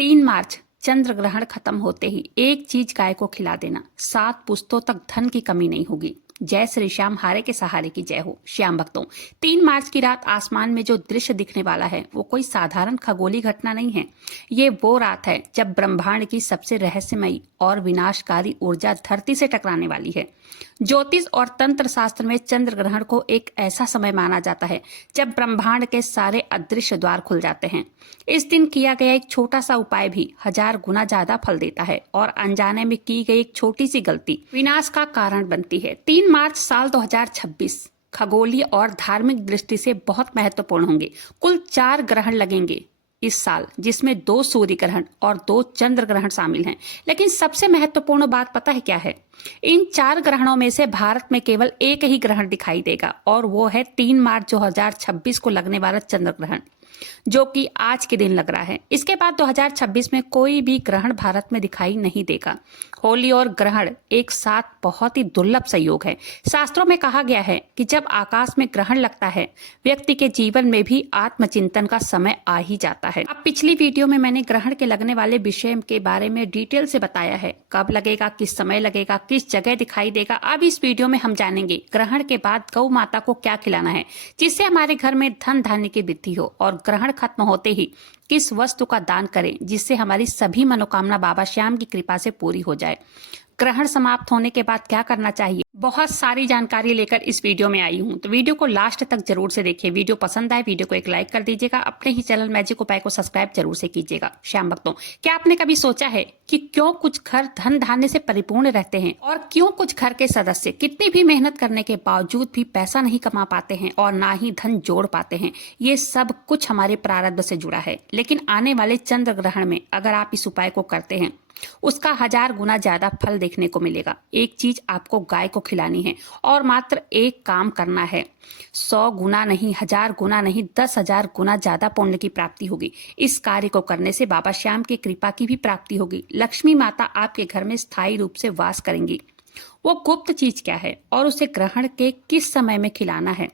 3 मार्च चंद्र ग्रहण खत्म होते ही एक चीज गाय को खिला देना, 7 पुश्तों तक धन की कमी नहीं होगी। जय श्री श्याम, हारे के सहारे की जय हो। श्याम भक्तों, 3 मार्च की रात आसमान में जो दृश्य दिखने वाला है वो कोई साधारण खगोलीय घटना नहीं है। ये वो रात है जब ब्रह्मांड की सबसे रहस्यमयी और विनाशकारी ऊर्जा धरती से टकराने वाली है। ज्योतिष और तंत्र शास्त्र में चंद्र ग्रहण को एक ऐसा समय माना जाता है जब ब्रह्मांड के सारे अदृश्य द्वार खुल जाते हैं। इस दिन किया गया एक छोटा सा उपाय भी 1000 गुना ज्यादा फल देता है और अनजाने में की गई एक छोटी सी गलती विनाश का कारण बनती है। 3 मार्च साल 2026 खगोलीय और धार्मिक दृष्टि से बहुत महत्वपूर्ण होंगे। कुल 4 ग्रहण लगेंगे इस साल, जिसमें 2 सूर्य ग्रहण और 2 चंद्र ग्रहण शामिल हैं। लेकिन सबसे महत्वपूर्ण बात पता है क्या है? इन 4 ग्रहणों में से भारत में केवल एक ही ग्रहण दिखाई देगा और वो है 3 मार्च 2026 को लगने वाला चंद्र ग्रहण, जो कि आज के दिन लग रहा है। इसके बाद 2026 में कोई भी ग्रहण भारत में दिखाई नहीं देगा। होली और ग्रहण एक साथ बहुत ही दुर्लभ संयोग है। शास्त्रों में कहा गया है कि जब आकाश में ग्रहण लगता है, व्यक्ति के जीवन में भी आत्मचिंतन का समय आ ही जाता है। अब पिछली वीडियो में मैंने ग्रहण के लगने वाले विषय के बारे में डिटेल से बताया है, कब लगेगा, किस समय लगेगा, किस जगह दिखाई देगा। अब इस वीडियो में हम जानेंगे ग्रहण के बाद गौ माता को क्या खिलाना है जिससे हमारे घर में धन धान्य की वृद्धि हो, और ग्रहण खत्म होते ही किस वस्तु का दान करें जिससे हमारी सभी मनोकामना बाबा श्याम की कृपा से पूरी हो जाए। ग्रहण समाप्त होने के बाद क्या करना चाहिए, बहुत सारी जानकारी लेकर इस वीडियो में आई हूँ, तो वीडियो को लास्ट तक जरूर से देखिए। वीडियो पसंद आए वीडियो को एक लाइक कर दीजिएगा। अपने ही चैनल मैजिक उपाय को सब्सक्राइब जरूर से कीजिएगा। श्याम भक्तों, क्या आपने कभी सोचा है कि क्यों कुछ घर धन धान्य से परिपूर्ण रहते हैं और क्यों कुछ घर के सदस्य कितनी भी मेहनत करने के बावजूद भी पैसा नहीं कमा पाते हैं और ना ही धन जोड़ पाते हैं? ये सब कुछ हमारे प्रारब्ध से जुड़ा है। लेकिन आने वाले चंद्र ग्रहण में अगर आप इस उपाय को करते हैं, उसका 1000 गुना ज्यादा फल देखने को मिलेगा। एक चीज आपको गाय को खिलानी है और मात्र एक काम करना है। 100 गुना नहीं, 1000 गुना नहीं, 10,000 गुना ज्यादा पुण्य की प्राप्ति होगी। इस कार्य को करने से बाबा श्याम की कृपा की भी प्राप्ति होगी। लक्ष्मी माता आपके घर में स्थायी रूप से वास करेंगी। वो गुप्त चीज क्या है और उसे ग्रहण के किस समय में खिलाना है,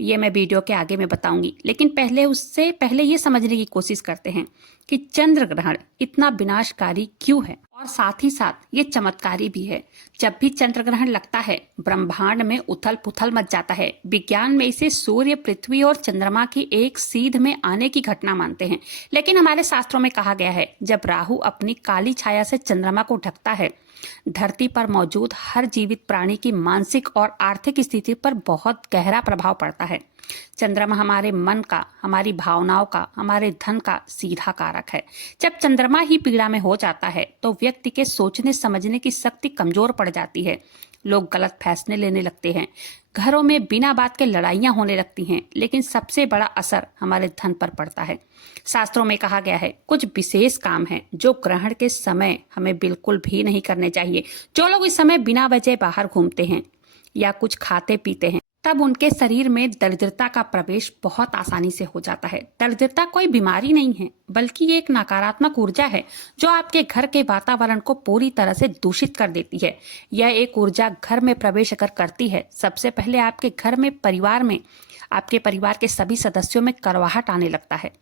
ये मैं वीडियो के आगे में बताऊंगी। लेकिन उससे पहले ये समझने की कोशिश करते हैं कि चंद्र ग्रहण इतना विनाशकारी क्यों है और साथ ही साथ ये चमत्कारी भी है। जब भी चंद्र ग्रहण लगता है, ब्रह्मांड में उथल पुथल मच जाता है। विज्ञान में इसे सूर्य, पृथ्वी और चंद्रमा की एक सीध में आने की घटना मानते हैं। लेकिन हमारे शास्त्रों में कहा गया है, जब राहु अपनी काली छाया से चंद्रमा को ढकता है, धरती पर मौजूद हर जीवित प्राणी की मानसिक और आर्थिक स्थिति पर बहुत गहरा प्रभाव पड़ता है। चंद्रमा हमारे मन का, हमारी भावनाओं का, हमारे धन का सीधा कारक है। जब चंद्रमा ही पीड़ा में हो जाता है तो व्यक्ति के सोचने समझने की शक्ति कमजोर पड़ जाती है। लोग गलत फैसले लेने लगते हैं, घरों में बिना बात के लड़ाइयां होने लगती हैं। लेकिन सबसे बड़ा असर हमारे धन पर पड़ता है। शास्त्रों में कहा गया है, कुछ विशेष काम है जो ग्रहण के समय हमें बिल्कुल भी नहीं करने चाहिए। जो लोग इस समय बिना वजह बाहर घूमते हैं या कुछ खाते पीते हैं, तब उनके शरीर में दरिद्रता का प्रवेश बहुत आसानी से हो जाता है। दरिद्रता कोई बीमारी नहीं है, बल्कि एक नकारात्मक ऊर्जा है जो आपके घर के वातावरण को पूरी तरह से दूषित कर देती है। यह एक ऊर्जा घर में प्रवेश अगर करती है, सबसे पहले आपके घर में, परिवार में, आपके परिवार के सभी सदस्यों में करवाहट आने लगता है।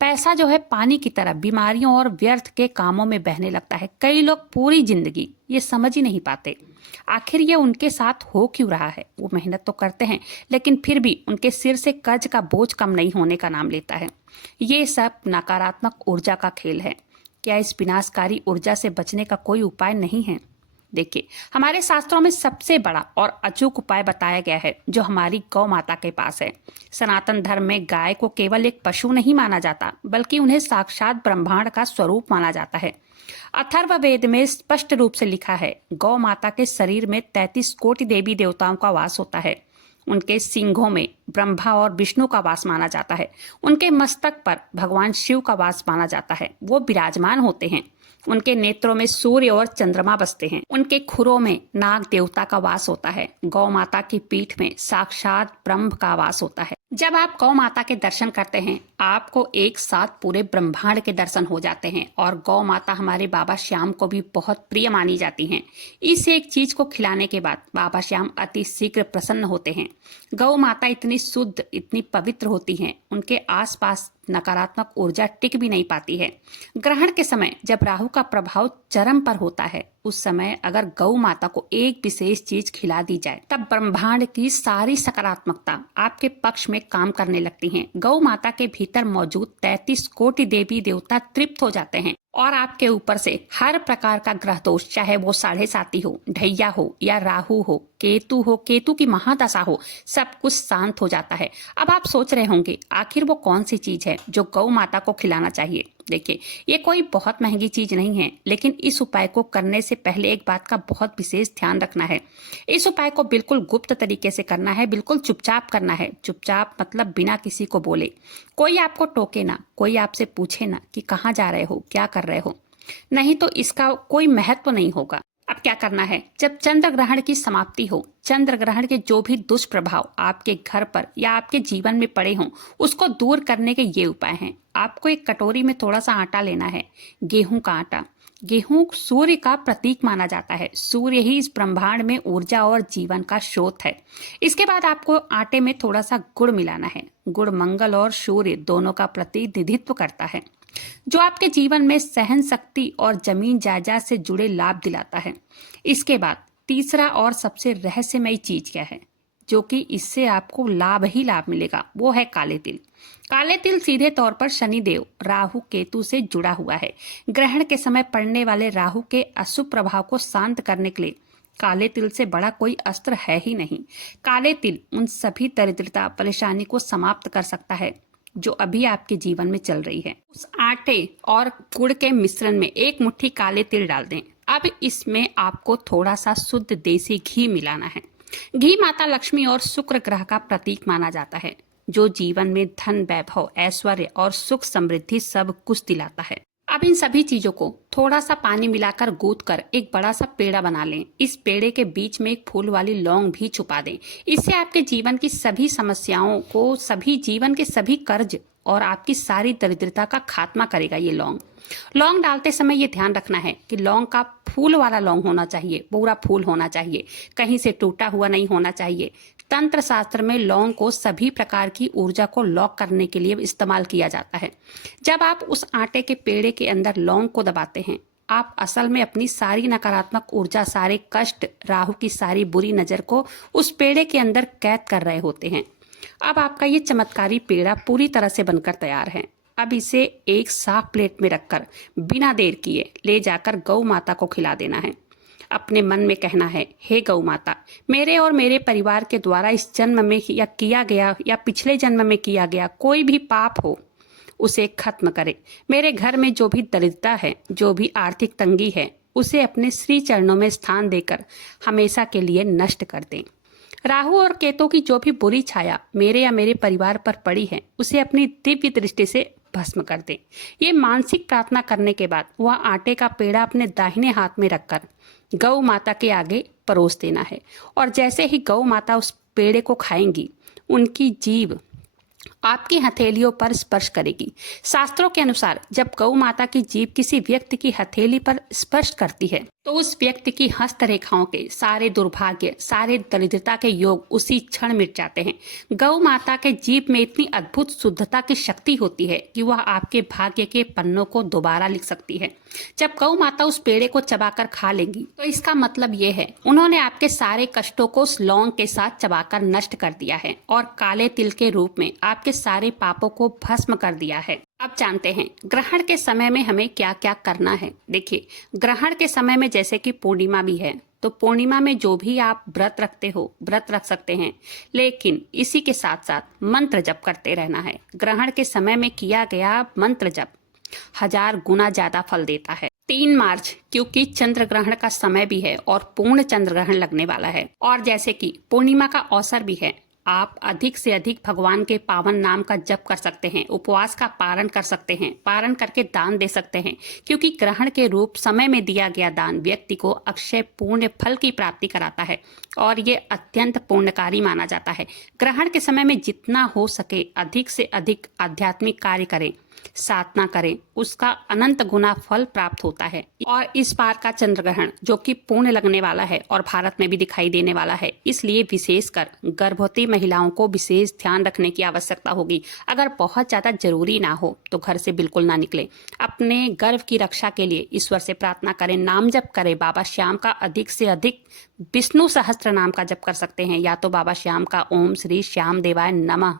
पैसा जो है पानी की तरह बीमारियों और व्यर्थ के कामों में बहने लगता है। कई लोग पूरी जिंदगी ये समझ ही नहीं पाते आखिर ये उनके साथ हो क्यों रहा है। वो मेहनत तो करते हैं, लेकिन फिर भी उनके सिर से कर्ज का बोझ कम नहीं होने का नाम लेता है। ये सब नकारात्मक ऊर्जा का खेल है। क्या इस विनाशकारी ऊर्जा से बचने का कोई उपाय नहीं है? देखिए, हमारे शास्त्रों में सबसे बड़ा और अचूक उपाय बताया गया है जो हमारी गौ माता के पास है। सनातन धर्म में गाय को केवल एक पशु नहीं माना जाता, बल्कि उन्हें साक्षात ब्रह्मांड का स्वरूप माना जाता है। अथर्ववेद में स्पष्ट रूप से लिखा है, गौ माता के शरीर में 33 कोटि देवी देवताओं का वास होता है। उनके सिंघों में ब्रह्मा और विष्णु का वास माना जाता है। उनके मस्तक पर भगवान शिव का वास माना जाता है। वो विराजमान होते हैं। उनके नेत्रों में सूर्य और चंद्रमा बसते हैं। उनके खुरों में नाग देवता का वास होता है। गौ माता की पीठ में साक्षात ब्रह्म का वास होता है। जब आप गौ माता के दर्शन करते हैं, आपको एक साथ पूरे ब्रह्मांड के दर्शन हो जाते हैं। और गौ माता हमारे बाबा श्याम को भी बहुत प्रिय मानी जाती हैं। इस एक चीज को खिलाने के बाद बाबा श्याम अति शीघ्र प्रसन्न होते हैं। गौ माता इतनी शुद्ध, इतनी पवित्र होती हैं, उनके आसपास नकारात्मक ऊर्जा टिक भी नहीं पाती है। ग्रहण के समय जब राहु का प्रभाव चरम पर होता है, उस समय अगर गौ माता को एक विशेष चीज खिला दी जाए, तब ब्रह्मांड की सारी सकारात्मकता आपके पक्ष में काम करने लगती है। गौ माता के भीतर मौजूद 33 कोटि देवी देवता तृप्त हो जाते हैं और आपके ऊपर से हर प्रकार का ग्रह दोष, चाहे वो 7.5 हो, ढैया हो या राहु हो, केतु की महादशा हो, सब कुछ शांत हो जाता है। अब आप सोच रहे होंगे आखिर वो कौन सी चीज है जो गौ माता को खिलाना चाहिए। देखिए, ये कोई बहुत महंगी चीज नहीं है, लेकिन इस उपाय को करने से पहले एक बात का बहुत विशेष ध्यान रखना है। इस उपाय को बिल्कुल गुप्त तरीके से करना है, बिल्कुल चुपचाप करना है। चुपचाप मतलब बिना किसी को बोले, कोई आपको टोके ना, कोई आपसे पूछे ना कि कहाँ जा रहे हो, क्या कर रहे हो, नहीं तो इसका कोई महत्व नहीं होगा। अब क्या करना है, जब चंद्र ग्रहण की समाप्ति हो, चंद्र ग्रहण के जो भी दुष्प्रभाव आपके घर पर या आपके जीवन में पड़े हों, उसको दूर करने के ये उपाय हैं। आपको एक कटोरी में थोड़ा सा आटा लेना है, गेहूं का आटा। गेहूं सूर्य का प्रतीक माना जाता है। सूर्य ही इस ब्रह्मांड में ऊर्जा और जीवन का स्रोत है। इसके बाद आपको आटे में थोड़ा सा गुड़ मिलाना है। गुड़ मंगल और सूर्य दोनों का प्रतिनिधित्व करता है, जो आपके जीवन में सहन शक्ति और जमीन जायदाद से जुड़े लाभ दिलाता है। इसके बाद तीसरा और सबसे रहस्यमयी चीज क्या है, जो कि इससे आपको लाभ ही लाभ मिलेगा, वो है काले तिल। काले तिल सीधे तौर पर शनिदेव, राहु, केतु से जुड़ा हुआ है। ग्रहण के समय पड़ने वाले राहु के अशुभ प्रभाव को शांत करने के लिए काले तिल से बड़ा कोई अस्त्र है ही नहीं। काले तिल उन सभी दरिद्रता परेशानी को समाप्त कर सकता है जो अभी आपके जीवन में चल रही है। उस आटे और गुड़ के मिश्रण में एक मुट्ठी काले तिल डाल दें। अब इसमें आपको थोड़ा सा शुद्ध देसी घी मिलाना है। घी माता लक्ष्मी और शुक्र ग्रह का प्रतीक माना जाता है, जो जीवन में धन, वैभव, ऐश्वर्य और सुख समृद्धि सब कुछ दिलाता है। अब इन सभी चीजों को थोड़ा सा पानी मिलाकर गूंथ कर एक बड़ा सा पेड़ा बना लें। इस पेड़े के बीच में एक फूल वाली लौंग भी छुपा दें। इससे आपके जीवन की सभी समस्याओं को, सभी जीवन के सभी कर्ज और आपकी सारी दरिद्रता का खात्मा करेगा ये लौंग। लौंग डालते समय ये ध्यान रखना है कि लौंग का फूल वाला लौंग होना चाहिए, पूरा फूल होना चाहिए, कहीं से टूटा हुआ नहीं होना चाहिए। तंत्र शास्त्र में लौंग को सभी प्रकार की ऊर्जा को लॉक करने के लिए इस्तेमाल किया जाता है। जब आप उस आटे के पेड़े के अंदर लौंग को दबाते हैं, आप असल में अपनी सारी नकारात्मक ऊर्जा, सारे कष्ट, राहु की सारी बुरी नजर को उस पेड़े के अंदर कैद कर रहे होते हैं। अब आपका ये चमत्कारी पेड़ा पूरी तरह से बनकर तैयार है। अब इसे एक साफ प्लेट में रखकर बिना देर किए ले जाकर गौ माता को खिला देना है। अपने मन में कहना है, हे गौ माता, मेरे और मेरे परिवार के द्वारा इस जन्म में या किया गया या पिछले जन्म में किया गया कोई भी पाप हो, उसे खत्म करे। मेरे घर में जो भी दरिद्रता है, जो भी आर्थिक तंगी है, उसे अपने श्री चरणों में स्थान देकर हमेशा के लिए नष्ट कर दें। राहु और केतु की जो भी बुरी छाया मेरे या मेरे परिवार पर पड़ी है, उसे अपनी दिव्य दृष्टि से भस्म कर दें। ये मानसिक प्रार्थना करने के बाद वह आटे का पेड़ा अपने दाहिने हाथ में रखकर गौ माता के आगे परोस देना है। और जैसे ही गौ माता उस पेड़े को खाएंगी, उनकी जीभ आपकी हथेलियों पर स्पर्श करेगी। शास्त्रों के अनुसार जब गौ माता की जीभ किसी व्यक्ति की हथेली पर स्पर्श करती है, तो उस व्यक्ति की हस्तरेखाओं के सारे दुर्भाग्य, सारे दरिद्रता के योग उसी क्षण मिट जाते हैं। गौ माता के जीभ में इतनी अद्भुत शुद्धता की शक्ति होती है कि वह आपके भाग्य के पन्नों को दोबारा लिख सकती है। जब गौ माता उस पेड़े को चबाकर खा लेंगी, तो इसका मतलब ये है उन्होंने आपके सारे कष्टों को उस लौंग के साथ चबाकर नष्ट कर दिया है और काले तिल के रूप में आपके सारे पापों को भस्म कर दिया है। अब जानते हैं ग्रहण के समय में हमें क्या क्या करना है। देखिए, ग्रहण के समय में जैसे कि पूर्णिमा भी है, तो पूर्णिमा में जो भी आप व्रत रखते हो, व्रत रख सकते हैं, लेकिन इसी के साथ साथ मंत्र जप करते रहना है। ग्रहण के समय में किया गया मंत्र जप 1000 गुना ज्यादा फल देता है। 3 मार्च क्योंकि चंद्र ग्रहण का समय भी है और पूर्ण चंद्र ग्रहण लगने वाला है, और जैसे कि पूर्णिमा का अवसर भी है, आप अधिक से अधिक भगवान के पावन नाम का जप कर सकते हैं, उपवास का पारण कर सकते हैं, पारण करके दान दे सकते हैं, क्योंकि ग्रहण के रूप समय में दिया गया दान व्यक्ति को अक्षय पूर्ण फल की प्राप्ति कराता है और ये अत्यंत पुण्यकारी माना जाता है। ग्रहण के समय में जितना हो सके अधिक से अधिक आध्यात्मिक कार्य करें साधना करें, उसका अनंत गुना फल प्राप्त होता है। और इस बार का चंद्र ग्रहण जो कि पूर्ण लगने वाला है और भारत में भी दिखाई देने वाला है, इसलिए विशेषकर गर्भवती महिलाओं को विशेष ध्यान रखने की आवश्यकता होगी। अगर बहुत ज्यादा जरूरी ना हो तो घर से बिल्कुल ना निकले। अपने गर्भ की रक्षा के लिए ईश्वर से प्रार्थना करें, नाम जप करें। बाबा श्याम का अधिक से अधिक विष्णु सहस्त्र नाम का जप कर सकते हैं, या तो बाबा श्याम का ओम श्री श्याम देवाय नमः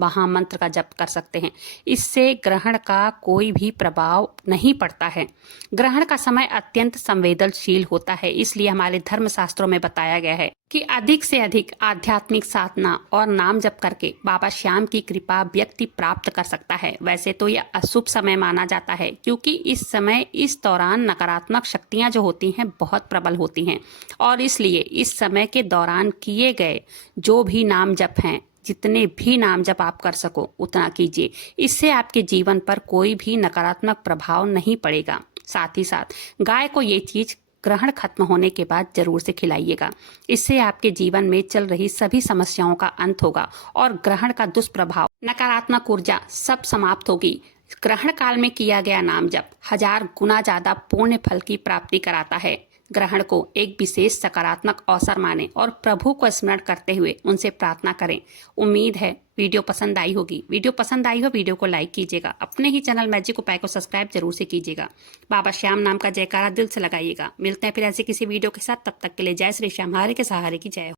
महामंत्र का जप कर सकते हैं। इससे ग्रहण का कोई भी प्रभाव नहीं पड़ता है। ग्रहण का समय अत्यंत संवेदनशील होता है, इसलिए हमारे धर्म शास्त्रों में बताया गया है कि अधिक से अधिक आध्यात्मिक साधना और नाम जप करके बाबा श्याम की कृपा व्यक्ति प्राप्त कर सकता है। वैसे तो यह अशुभ समय माना जाता है, क्योंकि इस समय इस दौरान नकारात्मक शक्तियां जो होती हैं बहुत प्रबल होती हैं, और इसलिए इस समय के दौरान किए गए जो भी नाम जप हैं, जितने भी नाम जप आप कर सको उतना कीजिए। इससे आपके जीवन पर कोई भी नकारात्मक प्रभाव नहीं पड़ेगा। साथ ही साथ गाय को ये चीज ग्रहण खत्म होने के बाद जरूर से खिलाइएगा। इससे आपके जीवन में चल रही सभी समस्याओं का अंत होगा और ग्रहण का दुष्प्रभाव, नकारात्मक ऊर्जा सब समाप्त होगी। ग्रहण काल में किया गया नाम जप 1000 गुना ज्यादा पुण्य फल की प्राप्ति कराता है। ग्रहण को एक विशेष सकारात्मक अवसर माने और प्रभु को स्मरण करते हुए उनसे प्रार्थना करें। उम्मीद है वीडियो पसंद आई होगी। वीडियो पसंद आई हो वीडियो को लाइक कीजिएगा। अपने ही चैनल मैजिक उपाय को सब्सक्राइब जरूर से कीजिएगा। बाबा श्याम नाम का जयकारा दिल से लगाइएगा। मिलते हैं फिर ऐसे किसी वीडियो के साथ, तब तक के लिए जय श्री श्याम, हरे के सहारे की जय हो।